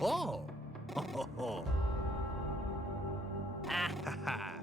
Oh! Ho, ho, ho. Ah, ha, ha.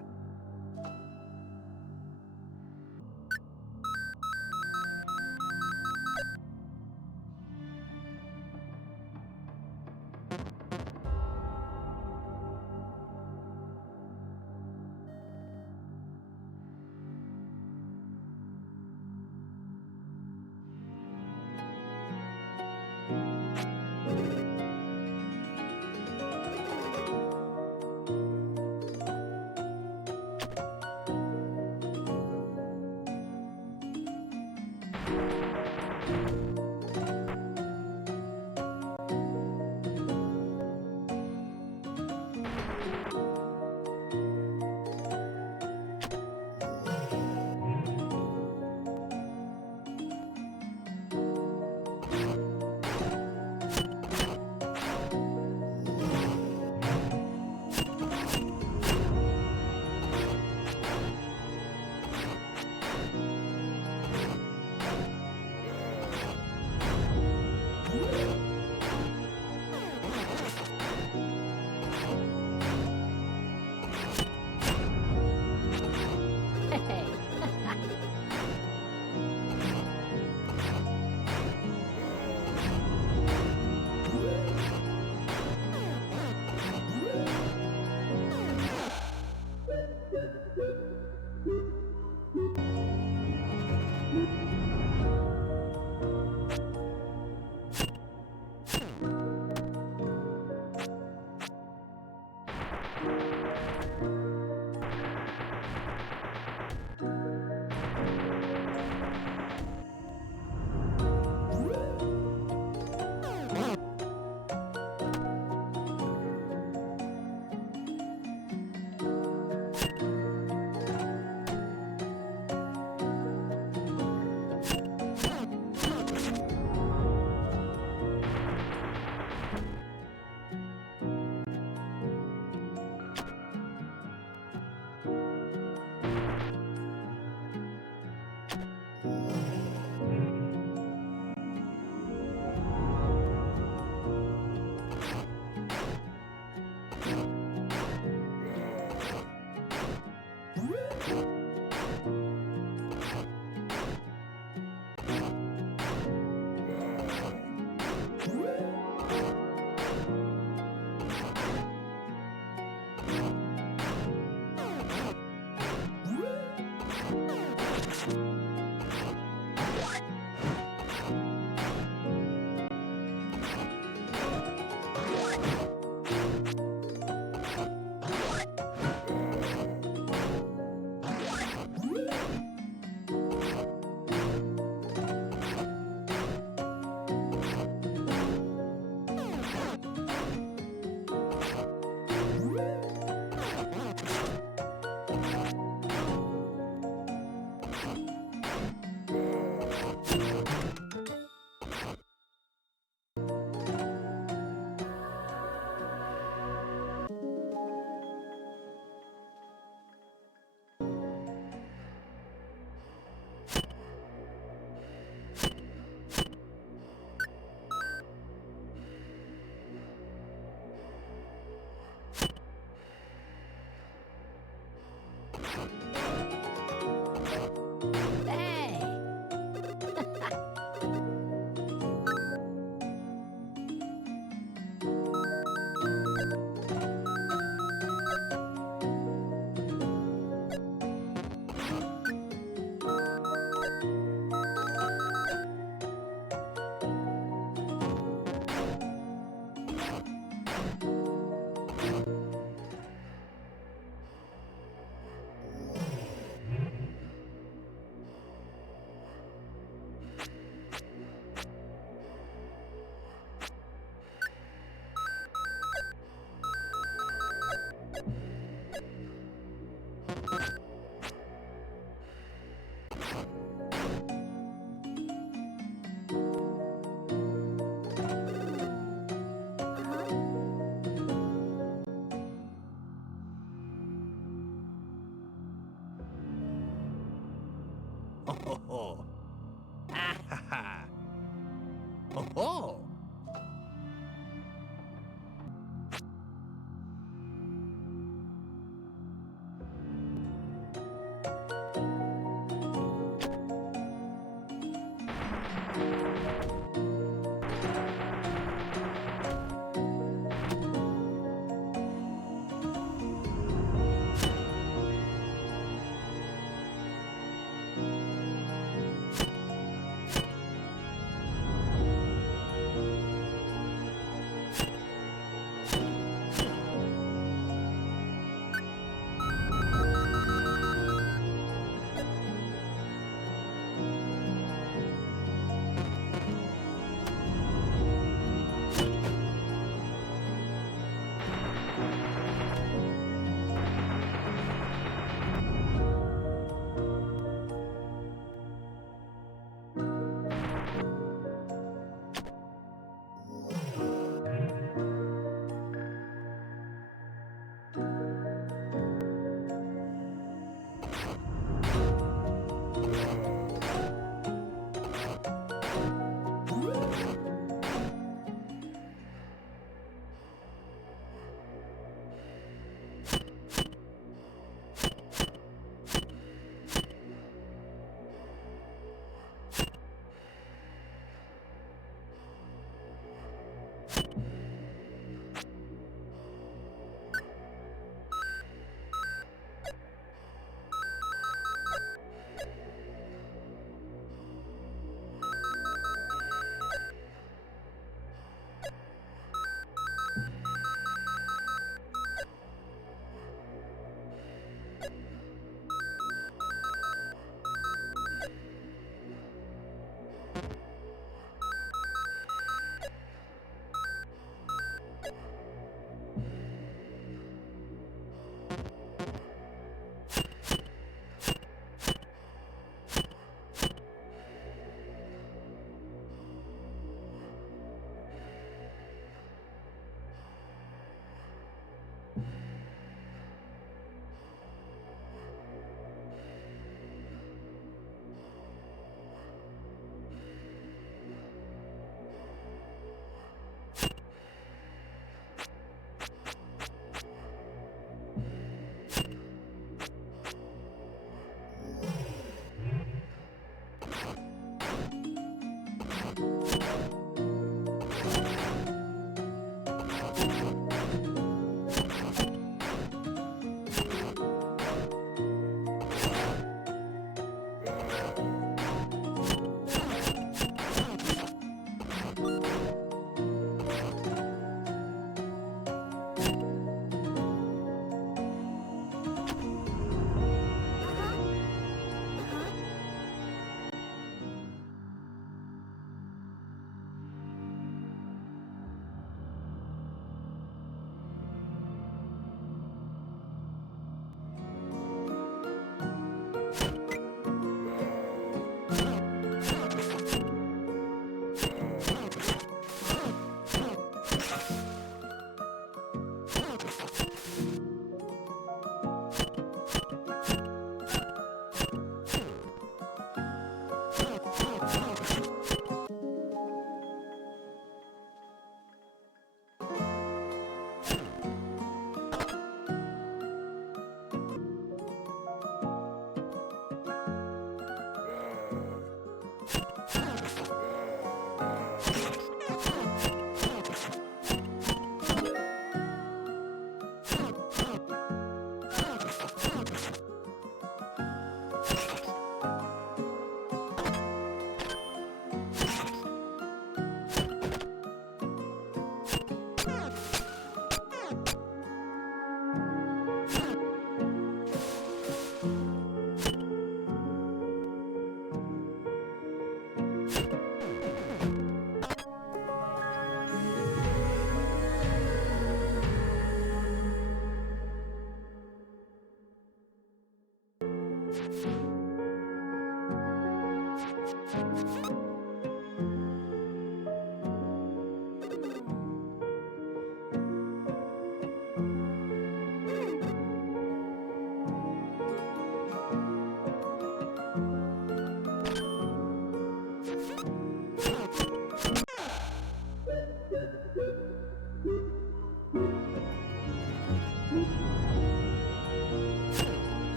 Ho, ho, ho. Ah, ha, ha. Ho, ho.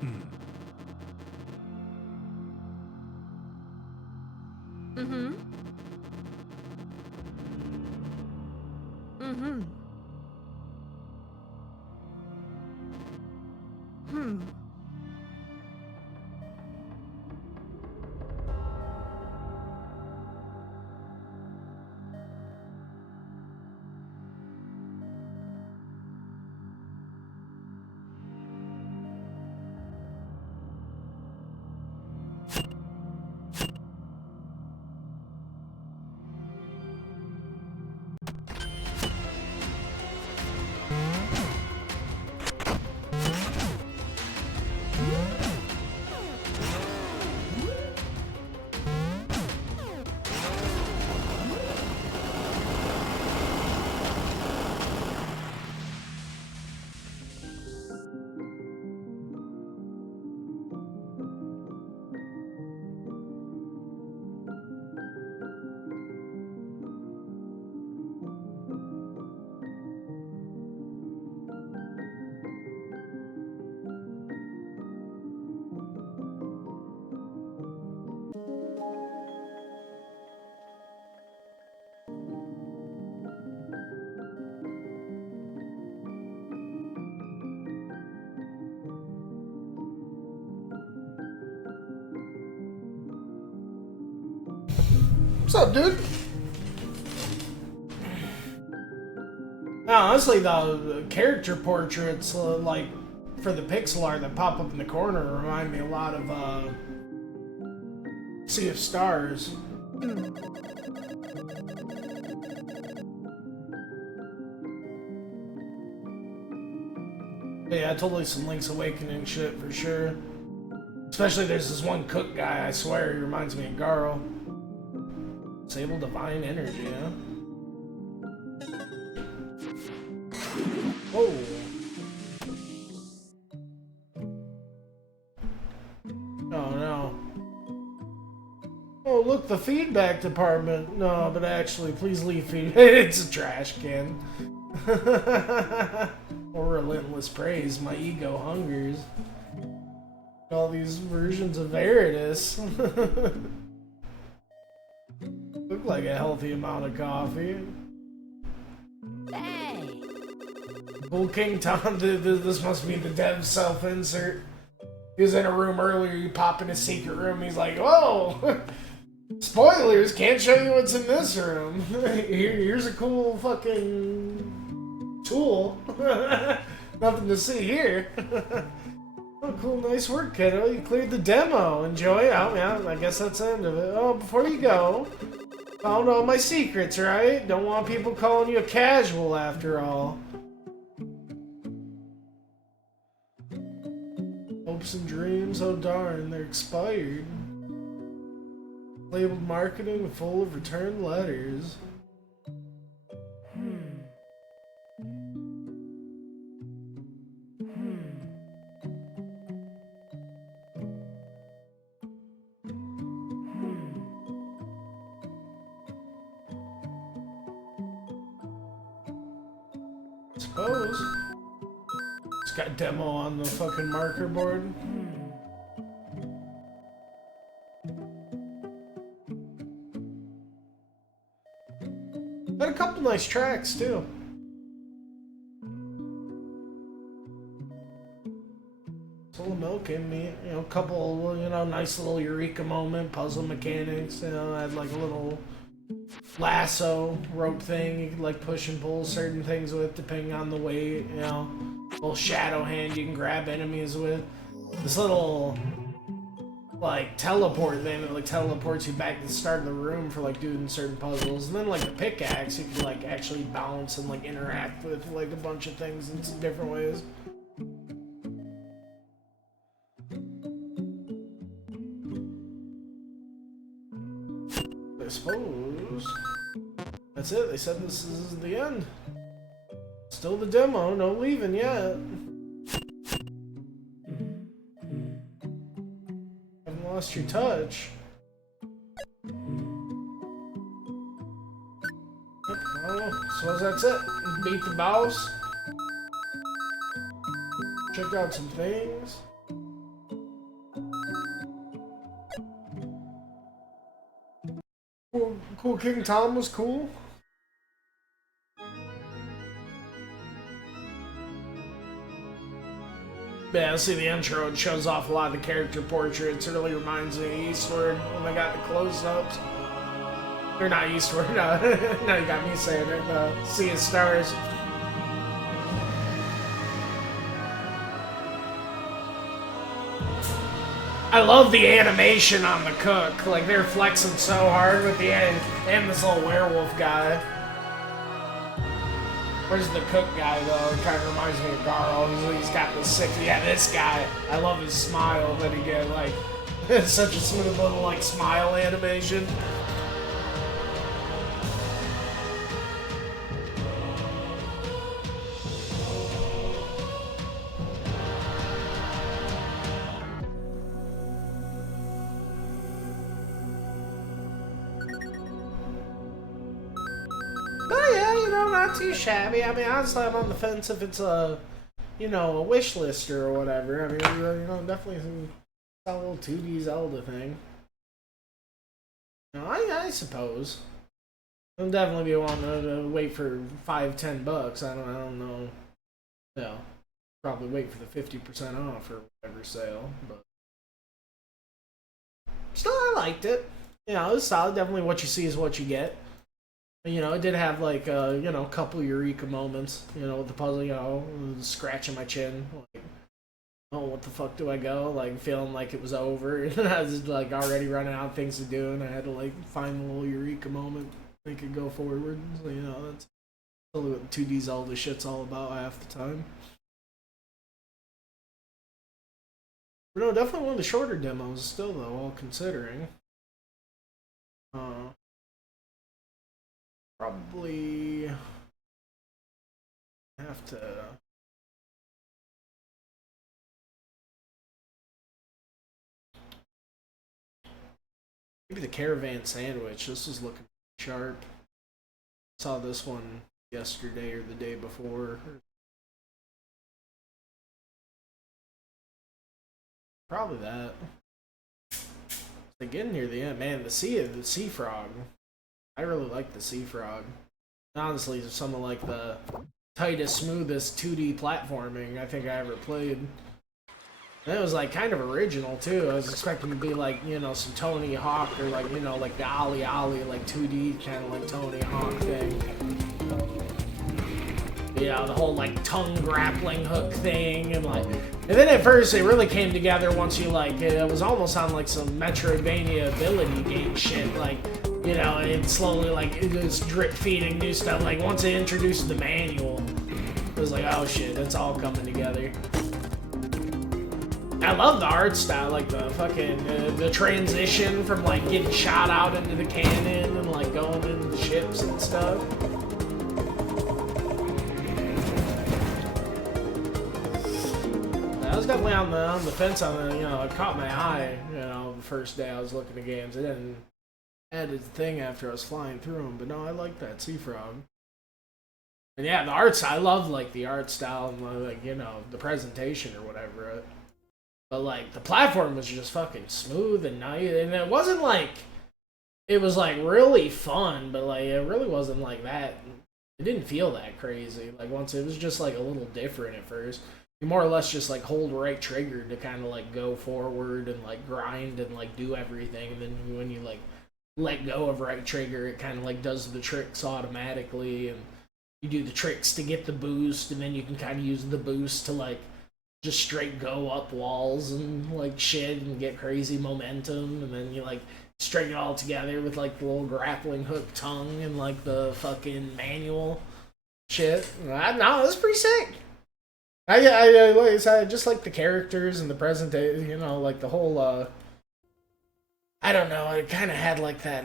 Hmm. Mm-hmm. Mm-hmm. Hmm. What's up, dude? No, honestly, the character portraits, like, for the pixel art that pop up in the corner remind me a lot of, Sea of Stars. But yeah, totally some Link's Awakening shit for sure. Especially there's this one cook guy, I swear, he reminds me of Garl. Disable divine energy, huh? Oh. Oh no. Oh look, the feedback department. No, but actually, please leave feedback. It's a trash can. Or relentless praise. My ego hungers. All these versions of Veritus. Look like a healthy amount of coffee. Hey. Bull King Tom, this must be the dev self-insert. He was in a room earlier, you pop in a secret room, he's like, whoa! Spoilers, can't show you what's in this room. Here's a cool fucking tool. Nothing to see here. Oh, cool, nice work, kiddo. You cleared the demo. Enjoy. Oh, yeah, I guess that's the end of it. Oh, before you go, found all my secrets, right? Don't want people calling you a casual after all. Hopes and dreams, oh darn, they're expired. Labeled marketing full of returned letters. Suppose. It's got demo on the fucking marker board. Got a couple nice tracks too. It's a little milk in me, you know, a couple, you know, nice little eureka moment, puzzle mechanics, you know, had like a little lasso rope thing you could like push and pull certain things with depending on the weight, you know, little shadow hand you can grab enemies with. This little like teleport thing that like teleports you back to the start of the room for like doing certain puzzles, and then like the pickaxe you can like actually bounce and like interact with like a bunch of things in some different ways. I suppose that's it. They said this is the end. Still the demo, no leaving yet. Haven't lost your touch. Well, suppose that's it. Beat the boss. Check out some things. Cool King Tom was cool. Yeah, see the intro, it shows off a lot of the character portraits. It really reminds me of Eastward when they got the close-ups. They're not Eastward, no. No, you got me saying it. Sea of Stars. I love the animation on the cook. Like, they're flexing so hard with the end. And this little werewolf guy. Where's the cook guy, though? It kind of reminds me of Garl. He's got this sick... Yeah, this guy. I love his smile that he get. Like, it's such a smooth little, like, smile animation. Not too shabby. I mean, honestly, I'm on the fence if it's a, you know, a wish list or whatever. I mean, you know, definitely a little 2D Zelda thing. You know, I suppose. I'll definitely be wanting to wait for $5-10. I don't know. You know, probably wait for the 50% off or whatever sale, but still, I liked it. You know, it was solid. Definitely, what you see is what you get. You know, it did have, like, you know, a couple eureka moments, you know, with the puzzle, you know, scratching my chin, like, oh, what the fuck do I go? Like, feeling like it was over, and I was, like, already running out of things to do, and I had to, like, find the little eureka moment so I could go forward. So, you know, that's totally what 2D Zelda shit's all about half the time. But no, definitely one of the shorter demos still, though, all considering. Probably have to maybe the Caravan Sandwich. This is looking sharp. Saw this one yesterday or the day before. Probably that. Like getting near the end, man. The sea frog. I really like the Sea Frog. Honestly, it's some of like the tightest, smoothest 2D platforming I think I ever played. And it was like kind of original too. I was expecting to be like, you know, some Tony Hawk or like, you know, like the Ollie like 2D kind of like Tony Hawk thing. You know, the whole like tongue grappling hook thing and like, and then at first it really came together once you like, it was almost on like some Metroidvania ability gate shit, like, you know, and slowly like it was drip feeding new stuff. Like once it introduced the manual, it was like, oh shit, it's all coming together. I love the art style, like the fucking the transition from like getting shot out into the cannon and like going into the ships and stuff. I was definitely on the fence on it. You know, it caught my eye. You know, the first day I was looking at games, it didn't add its thing after I was flying through them. But no, I like that Sea Frog. And yeah, the art style, I love like the art style and like, you know, the presentation or whatever. But like the platform was just fucking smooth and nice, and it wasn't like it was like really fun, but like it really wasn't like that. It didn't feel that crazy. Like once it was just like a little different at first. You more or less just like hold right trigger to kind of like go forward and like grind and like do everything, and then when you like let go of right trigger, it kind of like does the tricks automatically, and you do the tricks to get the boost, and then you can kind of use the boost to like just straight go up walls and like shit and get crazy momentum, and then you like string it all together with like the little grappling hook tongue and like the fucking manual shit. No, it was pretty sick. I like I said, just like the characters and the presentation, you know, like the whole I don't know, it kind of had like that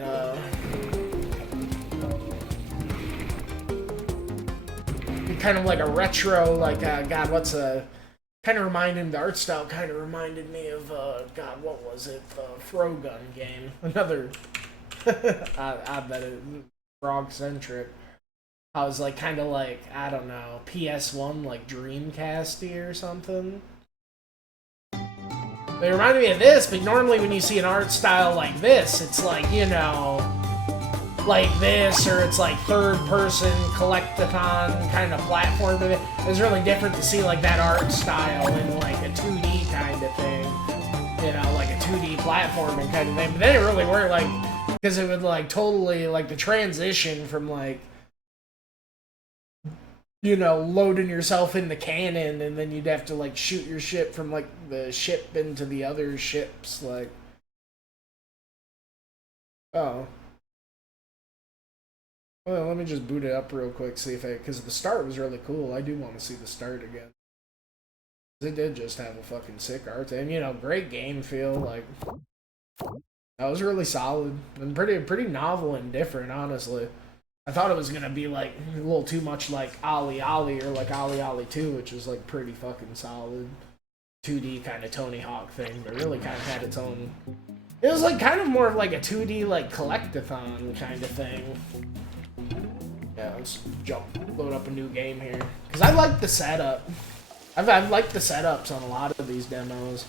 kind of like a retro, like God, what's a kind of reminded, the art style kind of reminded me of God, what was it, the Frogun game, another I bet it frog centric. I was like kind of like, I don't know, PS1 like Dreamcasty or something. They reminded me of this, but normally when you see an art style like this, it's like, you know, like this, or it's like third-person collectathon kind of platform. It's really different to see like that art style in like a 2D kind of thing, you know, like a 2D platforming kind of thing. But then it really worked, like, because it would like totally like the transition from like, you know, loading yourself in the cannon, and then you'd have to like shoot your ship from like the ship into the other ships, like. Oh. Well, let me just boot it up real quick, see if because the start was really cool. I do want to see the start again. It did just have a fucking sick art, and you know, great game feel. Like, that was really solid and pretty novel and different, honestly. I thought it was gonna be like a little too much like Ollie Ollie or like Ollie Ollie 2, which was like pretty fucking solid 2D kind of Tony Hawk thing, but really kind of had its own. It was like kind of more of like a 2D like collectathon kind of thing. Yeah, let's load up a new game here. Because I like the setup. I've liked the setups on a lot of these demos.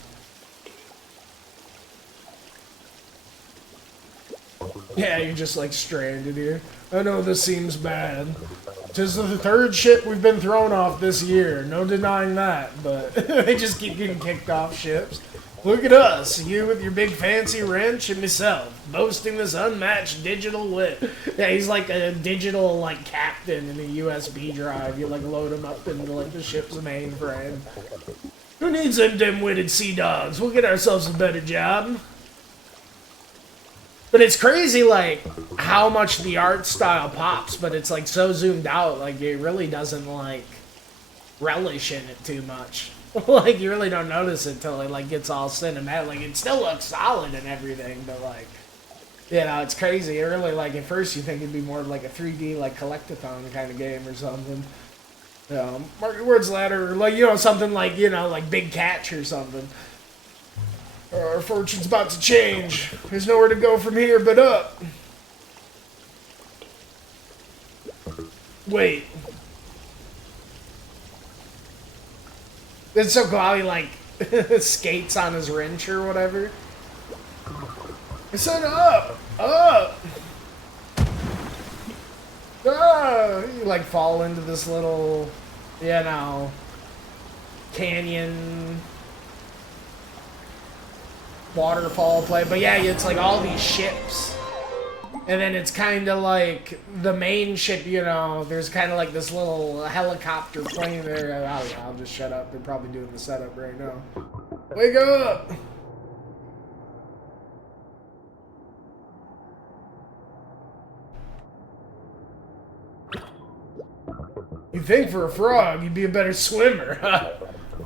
Yeah, you're just like stranded here. I know this seems bad. 'Tis the third ship we've been thrown off this year. No denying that, but they just keep getting kicked off ships. Look at us, you with your big fancy wrench, and myself, boasting this unmatched digital wit. Yeah, he's like a digital, like, captain in a USB drive. You, like, load him up into, like, the ship's mainframe. Who needs them dim-witted sea dogs? We'll get ourselves a better job. But it's crazy, like, how much the art style pops, but it's, like, so zoomed out, like, it really doesn't, like, relish in it too much. Like, you really don't notice it until it, like, gets all cinematic. Like, it still looks solid and everything, but, like, you know, it's crazy. It really, like, at first you think it'd be more like a 3D, like, collectathon kind of game or something. You know, Market Words Ladder, or, like, you know, something like, you know, like Big Catch or something. Our fortune's about to change. There's nowhere to go from here but up. Wait. It's so cool how he, like, skates on his wrench or whatever. I said up! Up! Ah! You, like, fall into this little, you know, canyon waterfall play. But yeah, it's like all these ships. And then it's kind of like the main ship, you know, there's kind of like this little helicopter plane there. I'll just shut up. They're probably doing the setup right now. Wake up! You'd think for a frog, you'd be a better swimmer.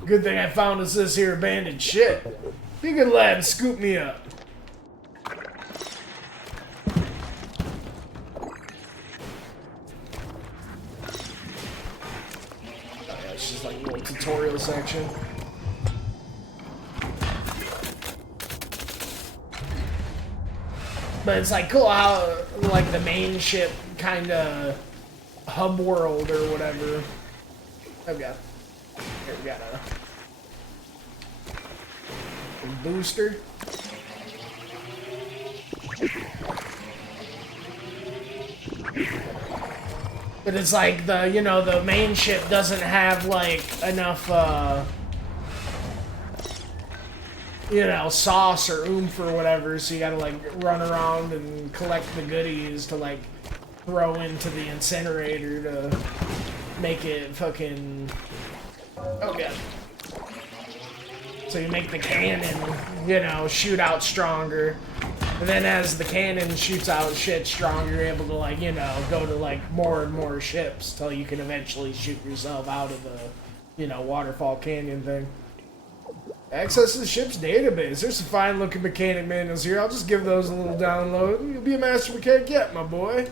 Good thing I found us this here abandoned ship. Be a good lad and scoop me up. It's just like a little tutorial section. But it's like cool how like the main ship kind of hub world or whatever. I've got here we got a booster. But it's like the, you know, the main ship doesn't have like enough, you know, sauce or oomph or whatever, so you gotta like run around and collect the goodies to like throw into the incinerator to make it fucking, oh god. So you make the cannon, you know, shoot out stronger. And then as the cannon shoots out shit stronger, you're able to, like, you know, go to, like, more and more ships till you can eventually shoot yourself out of the, you know, waterfall canyon thing. Access to the ship's database. There's some fine-looking mechanic manuals here. I'll just give those a little download. You'll be a master mechanic yet, my boy.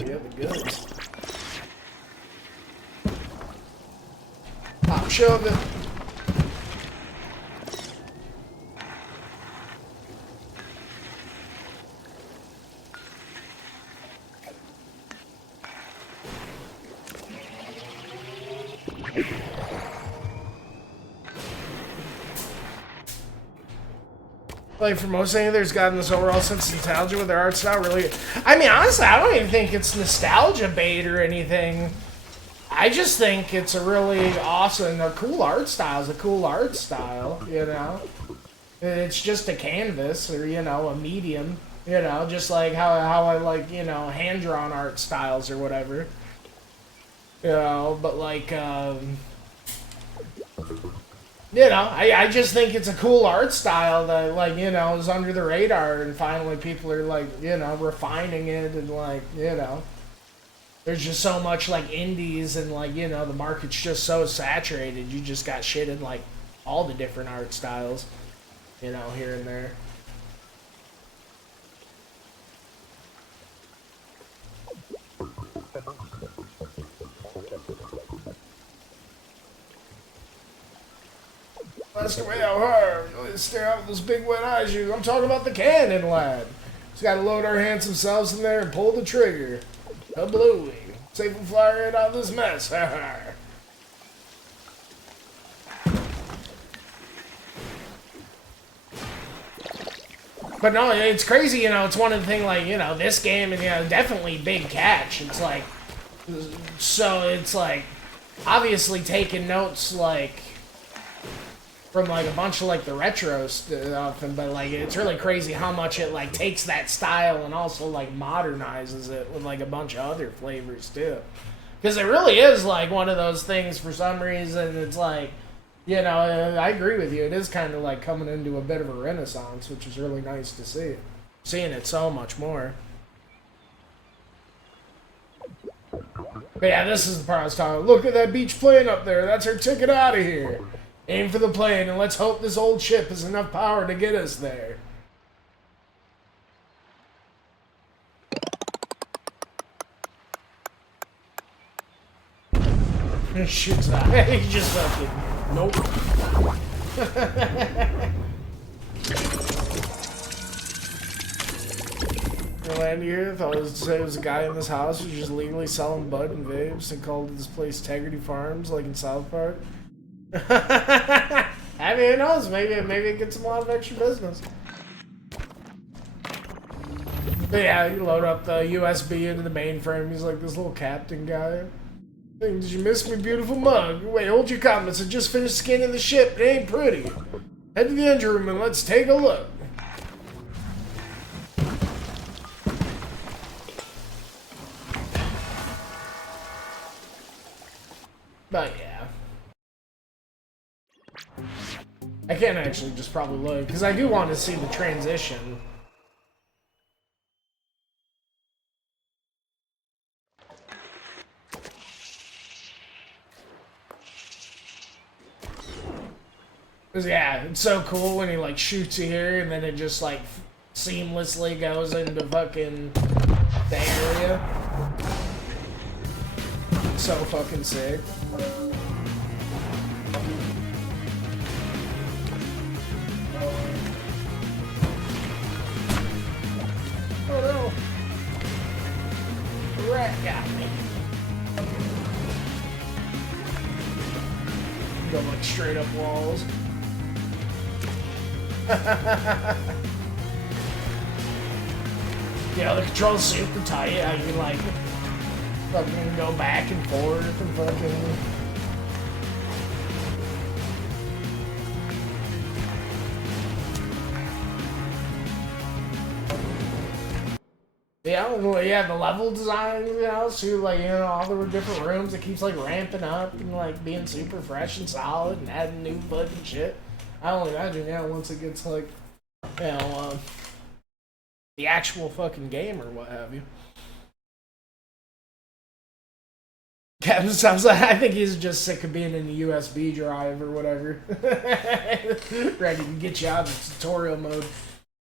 Yeah, the goods. Pop shove it. Like, for most things, there's gotten this overall sense of nostalgia with their art style. Really, I mean, honestly, I don't even think it's nostalgia bait or anything. I just think it's a really awesome, a cool art style. It's a cool art style, you know? It's just a canvas or, you know, a medium, you know, just like how I like, you know, hand-drawn art styles or whatever. You know, but like, you know, I just think it's a cool art style that, like, you know, is under the radar, and finally people are, like, you know, refining it, and, like, you know, there's just so much, like, indies, and, like, you know, the market's just so saturated, you just got shit in, like, all the different art styles, you know, here and there. That's the way out hard. Stare out with those big wet eyes. I'm talking about the cannon, lad. Just gotta load our handsome selves in there and pull the trigger. Kablooey. Safe and fly right out of this mess. But no, it's crazy, you know, it's one of the things, like, you know, this game, and, you know, definitely big catch. It's like, so it's like, obviously taking notes, like, from, like, a bunch of, like, the retro stuff, but, like, it's really crazy how much it, like, takes that style and also, like, modernizes it with, like, a bunch of other flavors, too. Because it really is, like, one of those things, for some reason, it's like, you know, I agree with you, it is kind of, like, coming into a bit of a renaissance, which is really nice to see. Seeing it so much more. But yeah, this is the part I was talking about. Look at that beach plane up there, that's our ticket out of here. Aim for the plane, and let's hope this old ship has enough power to get us there. Shoots out. He just fucking... Nope. I landed here, thought it was a guy in this house who's just legally selling bud and vapes and called this place Tegrity Farms, like in South Park. I mean, who knows? Maybe it gets him a lot of extra business. But yeah, you load up the USB into the mainframe. He's like this little captain guy. Did you miss me, beautiful mug? Wait, hold your comments. I just finished scanning the ship. It ain't pretty. Head to the engine room and let's take a look. But yeah. I can't actually just probably look, because I do want to see the transition. Because yeah, it's so cool when he like shoots you here and then it just like seamlessly goes into fucking the area. So fucking sick. Oh no! The rat got me. Go like straight up walls. Yeah, the controls super tight. I can like fucking go back and forth and fucking. Yeah, well, yeah, the level design, you know, so like, you know, all the different rooms, it keeps like ramping up and like being super fresh and solid and adding new fucking shit. I only imagine, yeah, once it gets like, you know, the actual fucking game or what have you. Captain sounds like, I think he's just sick of being in the USB drive or whatever. Ready to get you out of tutorial mode.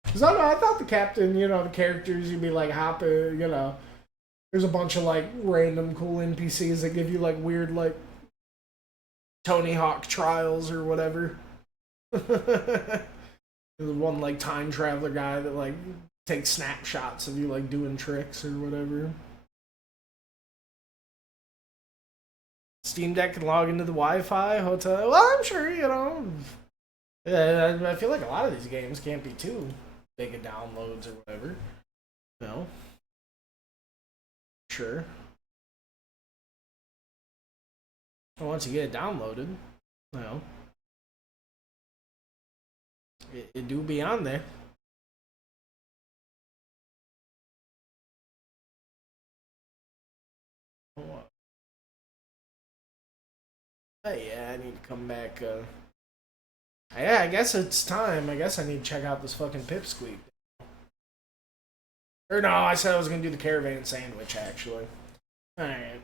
Cause I thought the captain, you know, the characters, you'd be like hopping, you know, there's a bunch of like random cool NPCs that give you like weird like Tony Hawk trials or whatever. There's one like time traveler guy that like takes snapshots of you like doing tricks or whatever. Steam Deck can log into the Wi-Fi hotel. Well, I'm sure, you know, I feel like a lot of these games can't be too big of downloads or whatever. No. Sure. Well, once you get it downloaded, you know, it do be on there. Yeah, I need to come back. Yeah, I guess it's time. I guess I need to check out this fucking Pipsqueak. Or no, I said I was gonna do the caravan sandwich, actually. Alright.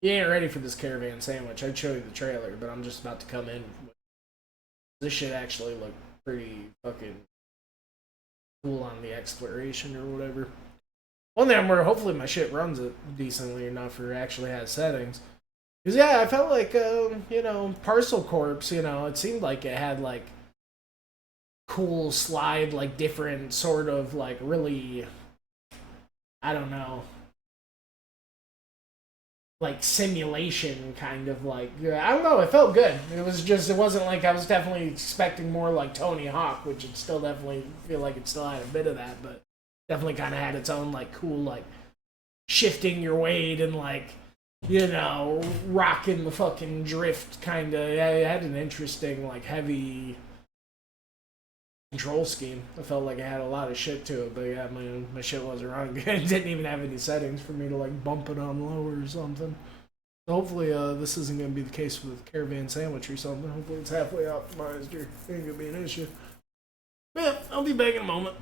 You ain't ready for this caravan sandwich. I'd show you the trailer, but I'm just about to come in. This shit actually looked pretty fucking cool on the exploration or whatever. One thing I'm where hopefully my shit runs it decently enough or actually has settings. Because, yeah, I felt like, you know, Parcel Corps, you know, it seemed like it had, like, cool slide, like, different sort of, like, really, I don't know, like, simulation kind of, like, I don't know, it felt good. It was just, it wasn't like I was definitely expecting more like Tony Hawk, which it still definitely feel like it still had a bit of that, but definitely kind of had its own, like, cool, like, shifting your weight and, like, you know, rocking the fucking drift kind of. Yeah, it had an interesting, like, heavy control scheme. I felt like it had a lot of shit to it, but yeah, my shit wasn't running good. It didn't even have any settings for me to, like, bump it on lower or something. So hopefully, this isn't going to be the case with Caravan Sandwich or something. Hopefully it's halfway optimized or it ain't going to be an issue. But yeah, I'll be back in a moment.